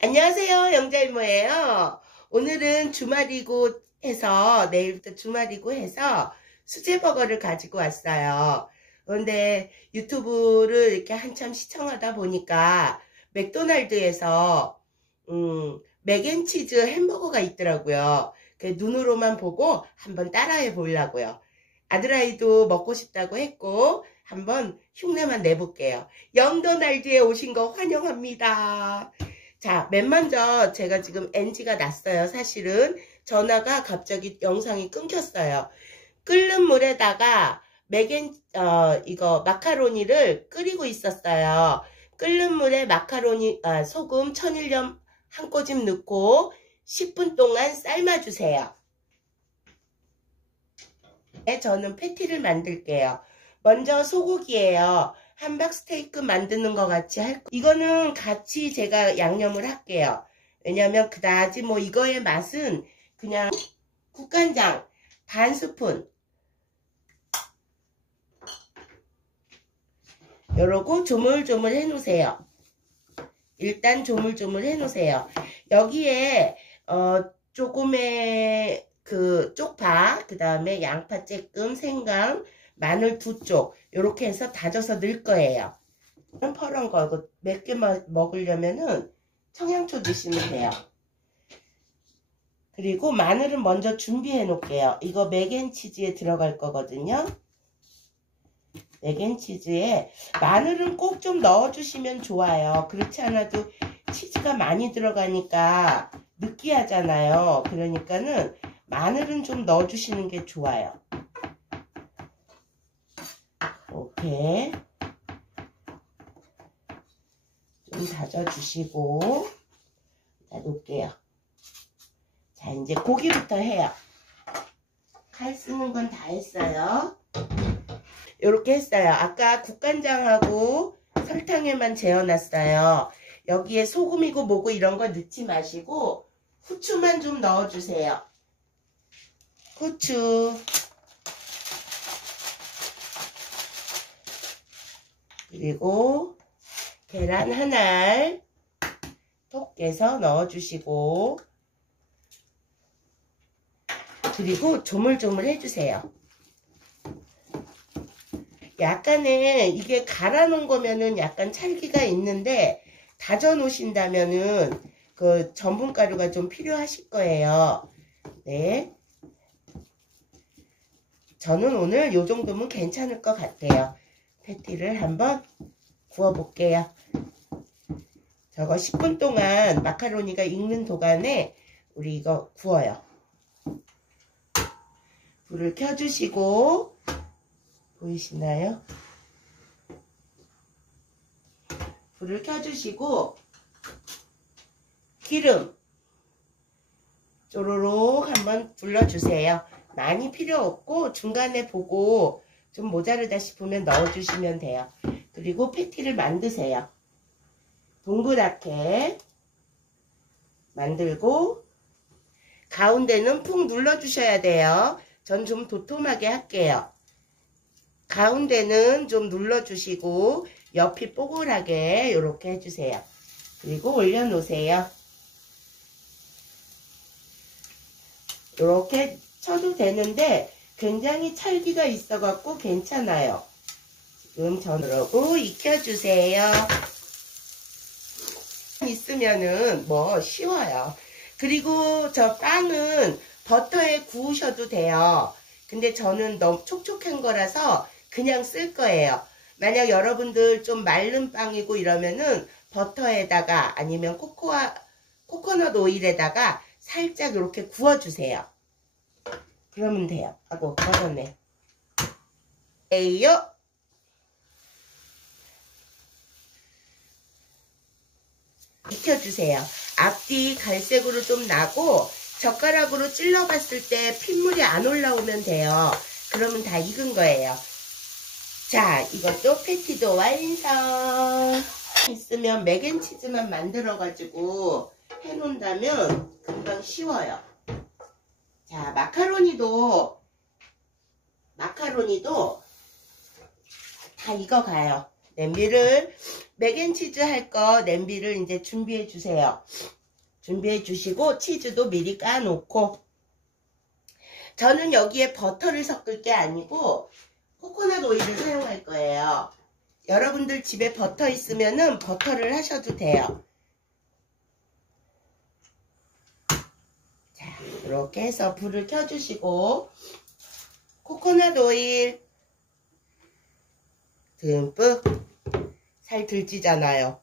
안녕하세요, 영자이모예요. 오늘은 주말이고 해서 내일부터 주말이고 해서 수제버거를 가지고 왔어요. 그런데 유튜브를 이렇게 한참 시청하다 보니까 맥도날드에서 맥앤치즈 햄버거가 있더라고요. 눈으로만 보고 한번 따라해 보려고요. 아들아이도 먹고 싶다고 했고 한번 흉내만 내볼게요. 영도날드에 오신 거 환영합니다. 자, 맨 먼저 제가 지금 NG가 났어요. 사실은 전화가 갑자기 영상이 끊겼어요. 끓는 물에다가 이거 마카로니를 끓이고 있었어요. 끓는 물에 마카로니, 소금, 천일염 한 꼬집 넣고 10분 동안 삶아주세요. 네, 저는 패티를 만들게요. 먼저 소고기예요. 함박 스테이크 만드는 것 같이 이거는 같이 제가 양념을 할게요. 왜냐면 그다지 뭐 이거의 맛은 그냥 국간장 반 스푼 요러고 조물조물 해 놓으세요. 일단 조물조물 해 놓으세요. 여기에 조금의 그 쪽파, 그 다음에 양파 쬐끔, 생강, 마늘 2쪽 이렇게 해서 다져서 넣을 거예요. 퍼런 거 이거 몇 개 먹으려면은 청양초 넣으시면 돼요. 그리고 마늘은 먼저 준비해 놓을게요. 이거 맥앤치즈에 들어갈 거거든요. 맥앤치즈에 마늘은 꼭 좀 넣어주시면 좋아요. 그렇지 않아도 치즈가 많이 들어가니까 느끼하잖아요. 그러니까는 마늘은 좀 넣어주시는 게 좋아요. 이렇게 좀 다져주시고 자 놓을게요. 자 이제 고기부터 해요. 칼 쓰는 건 다 했어요. 이렇게 했어요. 아까 국간장하고 설탕에만 재워놨어요. 여기에 소금이고 뭐고 이런 거 넣지 마시고 후추만 좀 넣어주세요. 후추 그리고 계란 한 알 톡 깨서 넣어주시고 그리고 조물조물 해주세요. 약간의 이게 갈아 놓은 거면은 약간 찰기가 있는데 다져 놓으신다면은 그 전분가루가 좀 필요하실 거예요. 네. 저는 오늘 요 정도면 괜찮을 것 같아요. 패티를 한번 구워 볼게요. 저거 10분 동안 마카로니가 익는 동안에 우리 이거 구워요. 불을 켜주시고 보이시나요? 불을 켜주시고 기름 쪼로록 한번 불러주세요. 많이 필요 없고 중간에 보고 좀 모자르다 싶으면 넣어주시면 돼요. 그리고 패티를 만드세요. 동그랗게 만들고 가운데는 푹 눌러주셔야 돼요. 전 좀 도톰하게 할게요. 가운데는 좀 눌러주시고 옆이 뽀글하게 이렇게 해주세요. 그리고 올려놓으세요. 이렇게 쳐도 되는데 굉장히 찰기가 있어갖고 괜찮아요. 지금 전으로 익혀주세요. 있으면은 뭐 쉬워요. 그리고 저 빵은 버터에 구우셔도 돼요. 근데 저는 너무 촉촉한 거라서 그냥 쓸 거예요. 만약 여러분들 좀 마른 빵이고 이러면은 버터에다가 아니면 코코넛 오일에다가 살짝 이렇게 구워주세요. 그러면 돼요. 아이고 꺼졌네. 에이요. 익혀주세요. 앞뒤 갈색으로 좀 나고 젓가락으로 찔러봤을 때 핏물이 안 올라오면 돼요. 그러면 다 익은 거예요. 자, 이것도 패티도 완성. 있으면 맥앤치즈만 만들어가지고 해놓는다면 금방 쉬워요. 자, 마카로니도 다 익어가요. 냄비를 맥앤치즈 할 거 냄비를 이제 준비해 주세요. 준비해 주시고 치즈도 미리 까놓고, 저는 여기에 버터를 섞을 게 아니고 코코넛 오일을 사용할 거예요. 여러분들 집에 버터 있으면은 버터를 하셔도 돼요. 자, 이렇게 해서 불을 켜주시고 코코넛 오일 듬뿍, 살 들지잖아요.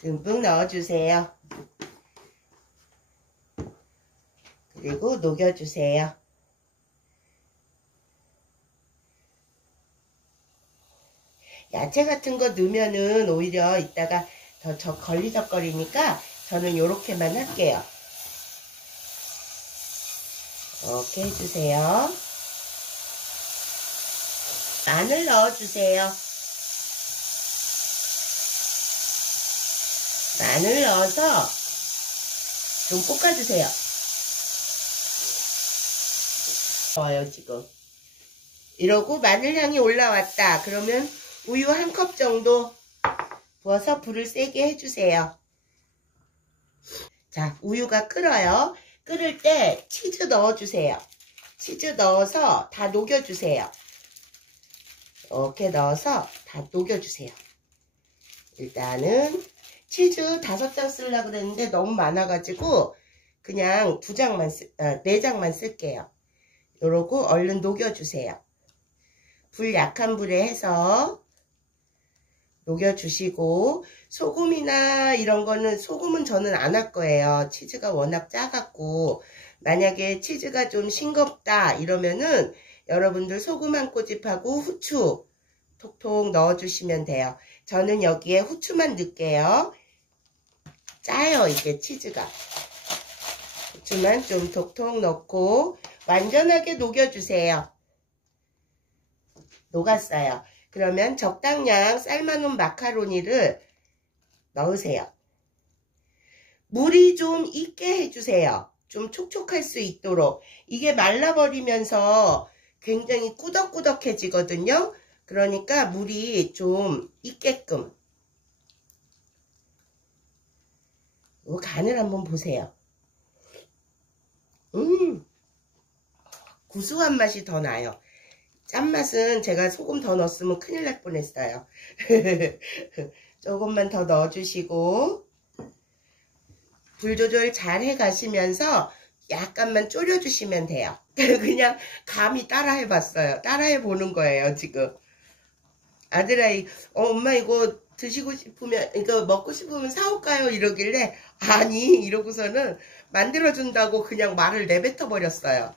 듬뿍 넣어주세요. 그리고 녹여주세요. 야채 같은 거 넣으면은 오히려 이따가 더 걸리적거리니까 저는 요렇게만 할게요. 이렇게 해주세요. 마늘 넣어주세요. 마늘 넣어서 좀 볶아주세요. 좋아요, 지금. 이러고 마늘 향이 올라왔다. 그러면 우유 1컵 정도 부어서 불을 세게 해주세요. 자, 우유가 끓어요. 끓을 때 치즈 넣어주세요. 치즈 넣어서 다 녹여주세요. 이렇게 넣어서 다 녹여주세요. 일단은 치즈 5장 쓰려고 그랬는데 너무 많아가지고 그냥 4장만 쓸게요. 요러고 얼른 녹여주세요. 불 약한 불에 해서 녹여주시고, 소금이나 이런 거는, 소금은 저는 안 할 거예요. 치즈가 워낙 짜갖고. 만약에 치즈가 좀 싱겁다 이러면은 여러분들 소금 한 꼬집하고 후추 톡톡 넣어주시면 돼요. 저는 여기에 후추만 넣을게요. 짜요, 이게 치즈가. 후추만 좀 톡톡 넣고 완전하게 녹여주세요. 녹았어요. 그러면 적당량 삶아놓은 마카로니를 넣으세요. 물이 좀 있게 해주세요. 좀 촉촉할 수 있도록. 이게 말라버리면서 굉장히 꾸덕꾸덕해지거든요. 그러니까 물이 좀 있게끔. 간을 한번 보세요. 구수한 맛이 더 나요. 짠맛은 제가 소금 더 넣었으면 큰일 날 뻔했어요. 조금만 더 넣어주시고 불 조절 잘 해가시면서 약간만 졸여주시면 돼요. 그냥 감히 따라해봤어요. 따라해보는 거예요, 지금. 아들아이, 엄마 이거 드시고 싶으면, 이거 먹고 싶으면 사올까요? 이러길래, 아니, 이러고서는 만들어준다고 그냥 말을 내뱉어 버렸어요.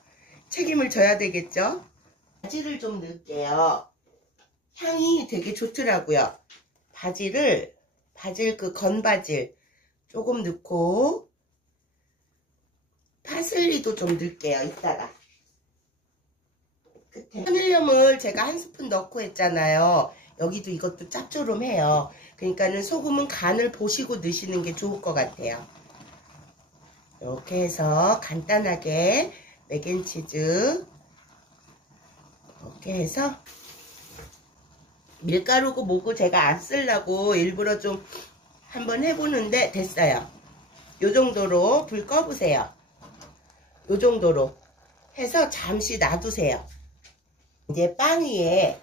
책임을 져야 되겠죠? 바질을 좀 넣을게요. 향이 되게 좋더라고요. 바질 그 건바질 조금 넣고, 파슬리도 좀 넣을게요, 이따가. 끝에. 천일염을 제가 1스푼 넣고 했잖아요. 여기도 이것도 짭조름해요. 그러니까는 소금은 간을 보시고 넣으시는 게 좋을 것 같아요. 이렇게 해서 간단하게 맥앤치즈 이렇게 해서 밀가루고 뭐고 제가 안 쓰려고 일부러 좀 한번 해보는데 됐어요. 요 정도로 불 꺼보세요. 요 정도로 해서 잠시 놔두세요. 이제 빵 위에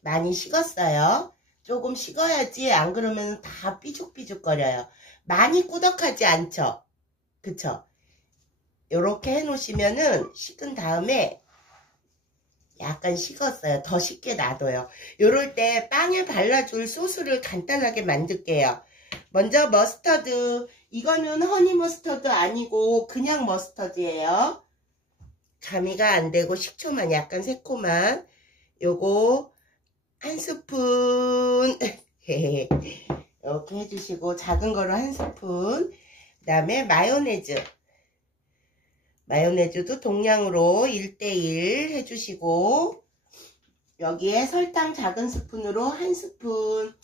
많이 식었어요. 조금 식어야지 안 그러면 다 삐죽삐죽거려요. 많이 꾸덕하지 않죠? 그쵸? 요렇게 해 놓으시면은 식은 다음에 약간 식었어요. 더 식게 놔둬요. 요럴 때 빵에 발라줄 소스를 간단하게 만들게요. 먼저 머스터드. 이거는 허니 머스터드 아니고 그냥 머스터드예요. 가미가 안 되고 식초만 약간 새콤한 요거 1스푼 이렇게 해주시고 작은 거로 1스푼 그 다음에 마요네즈도 동량으로 1:1 해주시고 여기에 설탕 작은 스푼으로 1스푼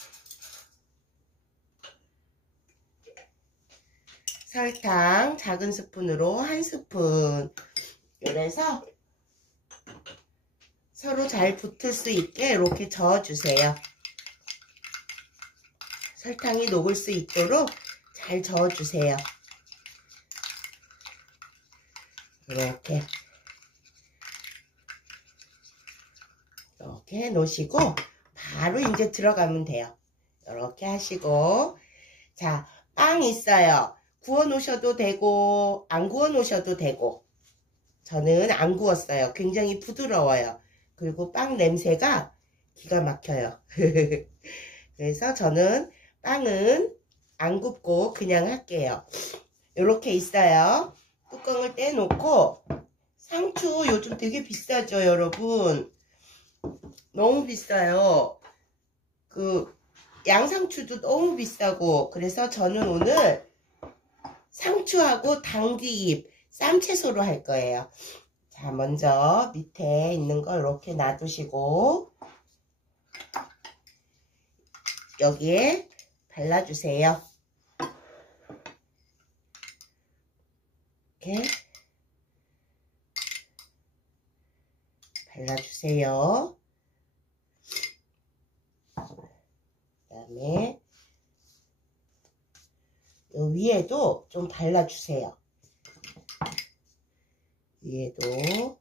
설탕 작은 스푼으로 1스푼 이래서 서로 잘 붙을 수 있게 이렇게 저어주세요. 설탕이 녹을 수 있도록 잘 저어주세요. 이렇게 놓으시고 바로 이제 들어가면 돼요. 이렇게 하시고, 자, 빵 있어요. 구워 놓으셔도 되고 안 구워 놓으셔도 되고, 저는 안 구웠어요. 굉장히 부드러워요. 그리고 빵 냄새가 기가 막혀요. 그래서 저는 빵은 안 굽고 그냥 할게요. 이렇게 있어요. 뚜껑을 떼놓고, 상추 요즘 되게 비싸죠, 여러분. 너무 비싸요. 양상추도 너무 비싸고, 그래서 저는 오늘 상추하고 당귀잎, 쌈채소로 할 거예요. 자, 먼저 밑에 있는 거 이렇게 놔두시고, 여기에 발라주세요. 이렇게 발라주세요. 그 다음에 요 위에도 좀 발라주세요. 위에도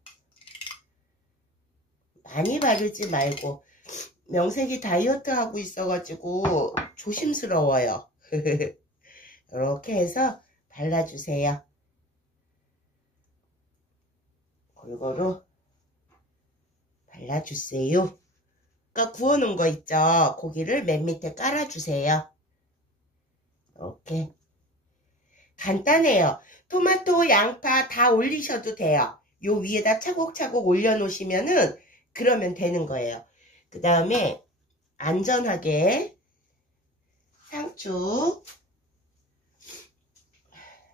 많이 바르지 말고, 명색이 다이어트 하고 있어가지고 조심스러워요. 이렇게 해서 발라주세요. 골고루 발라주세요. 아까 구워놓은 거 있죠? 고기를 맨 밑에 깔아주세요. 이렇게 간단해요. 토마토, 양파 다 올리셔도 돼요. 요 위에다 차곡차곡 올려놓으시면은 그러면 되는 거예요. 그 다음에 안전하게 상추,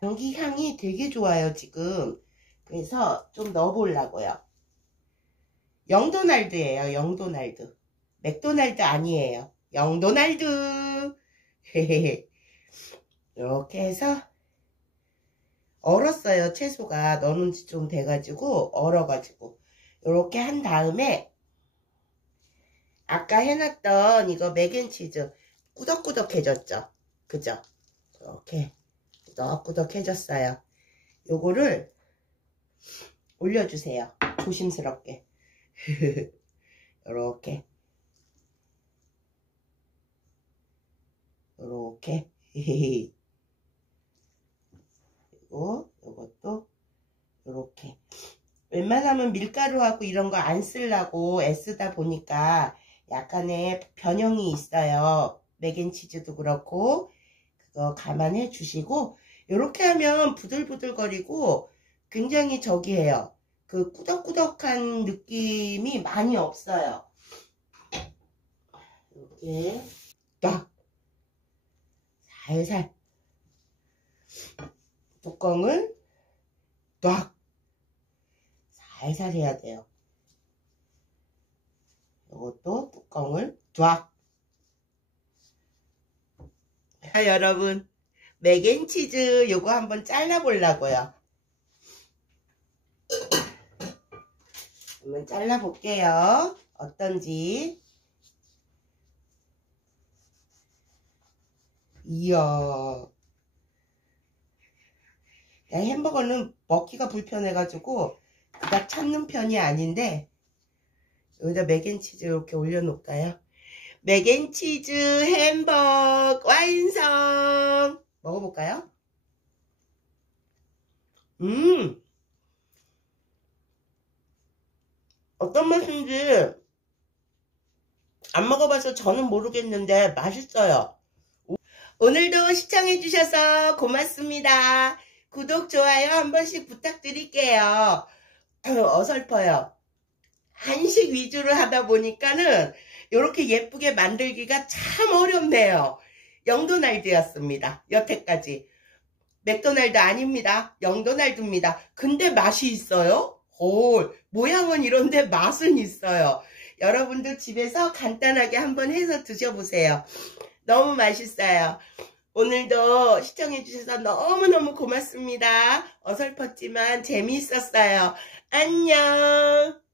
연기 향이 되게 좋아요 지금. 그래서 좀 넣어보려고요. 영도날드예요. 영도날드. 맥도날드 아니에요. 영도날드. 이렇게 해서 얼었어요. 채소가 넣은 지 좀 돼가지고 얼어가지고 이렇게 한 다음에 아까 해놨던 이거 맥앤치즈 꾸덕꾸덕해졌죠? 그죠? 이렇게 꾸덕꾸덕해졌어요. 요거를 올려주세요. 조심스럽게. 요렇게 요렇게. 그리고 요것도 요렇게. 웬만하면 밀가루하고 이런 거 안 쓰려고 애쓰다 보니까 약간의 변형이 있어요. 맥앤치즈도 그렇고. 그거 감안해 주시고, 요렇게 하면 부들부들거리고 굉장히 저기해요. 그 꾸덕꾸덕한 느낌이 많이 없어요. 이렇게 딱 살살 뚜껑을 딱 살살 해야 돼요. 이것도 뚜껑을 쫙. 자, 여러분, 맥앤치즈 요거 한번 잘라 보려고요. 한번 잘라 볼게요. 어떤지. 이야, 햄버거는 먹기가 불편해가지고 그닥 참는 편이 아닌데, 여기다 맥앤치즈 이렇게 올려놓을까요? 맥앤치즈 햄버거 완성! 먹어볼까요? 어떤 맛인지 안 먹어봐서 저는 모르겠는데 맛있어요. 오늘도 시청해주셔서 고맙습니다. 구독, 좋아요 한 번씩 부탁드릴게요. 어설퍼요. 한식 위주로 하다 보니까는 이렇게 예쁘게 만들기가 참 어렵네요. 영도날드였습니다. 여태까지. 맥도날드 아닙니다. 영도날드입니다. 근데 맛이 있어요? 모양은 이런데 맛은 있어요. 여러분들 집에서 간단하게 한번 해서 드셔보세요. 너무 맛있어요. 오늘도 시청해주셔서 너무너무 고맙습니다. 어설펐지만 재미있었어요. 안녕.